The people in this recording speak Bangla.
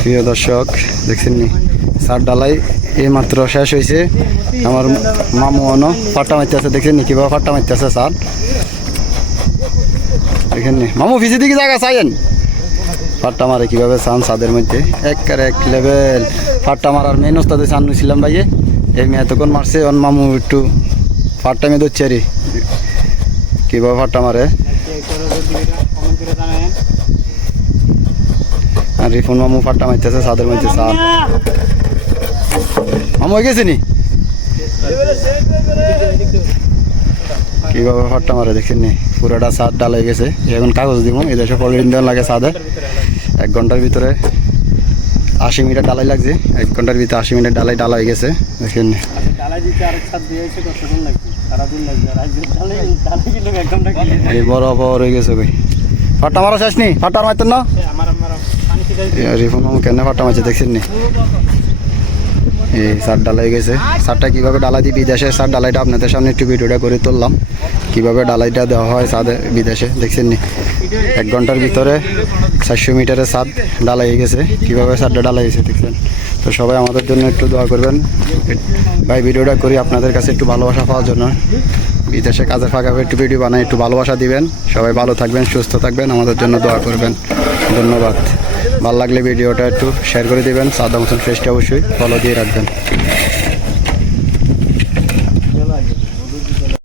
প্রিয় দর্শক দেখছেন নি সার ডালাই এই মাত্র শেষ হয়েছে। আমার মামু অনো ফাটা মারতে আছে, দেখছেন নি কিভাবে ফাটা মারতে আছে সার। দেখেন নি মামু ভিজি দিকে জায়গা চাইেন ফাট্টা মারে কিভাবে চান ছাদের মধ্যে এক লেভেল ফাট্টা মারার মেন ওস্তাদে চান নিছিলাম ভাইয়ে। এই মেয়ে এতক্ষণ মারছে অন মামু একটু ফাট্টা মেয়ে ধরছে আরে কিভাবে ফাট্টা মারে। আর রিফুন মামু ফাট্টা মারতেছে ছাদের মধ্যে চান। মামু হয়ে গেছে নি কিভাবে ফাট্টা মারে দেখছেন নি। পুরোটা ছাদ ডাল হয়ে গেছে। এখন কাগজ দিব এই দেশে পলিথিন দেওয়া লাগে ছাদে। 1 ঘন্টার ভিতরে 80 মিনিট ডালাই লাগছে। 1 ঘন্টার ভিতরে 80 মিনিট ডালাই ডালা হয়ে গেছে দেখেন। এই বড় বড় হয়ে গেছে ভাই। ফাটা মারা শেষ নি? ফাটার মারতেন না রিফুন মামু কেন ফাটা মারছে দেখছেন নি। এই সার ডালাই গেছে। সারটা কীভাবে ডালাই দিই বিদেশে সার ডালাইটা আপনাদের সামনে একটু ভিডিওটা করে তুললাম কীভাবে ডালাইটা দেওয়া হয় ছাদে বিদেশে দেখছেন নি। 1 ঘন্টার ভিতরে 400 মিটারের ছাদ ডালাই গেছে। কীভাবে ছাদটা ডালাই গেছে দেখছেন। তো সবাই আমাদের জন্য একটু দোয়া করবেন ভাই। ভিডিওটা করি আপনাদের কাছে একটু ভালোবাসা পাওয়ার জন্য। বিদেশে কাজে ফাঁকা একটু ভিডিও বানাই, একটু ভালোবাসা দিবেন। সবাই ভালো থাকবেন, সুস্থ থাকবেন, আমাদের জন্য দোয়া করবেন। ধন্যবাদ। ভালো লাগলে ভিডিওটা একটু শেয়ার করে দিবেন। সাদা মতন ফেসটা অবশ্যই ফলো দিয়ে রাখবেন।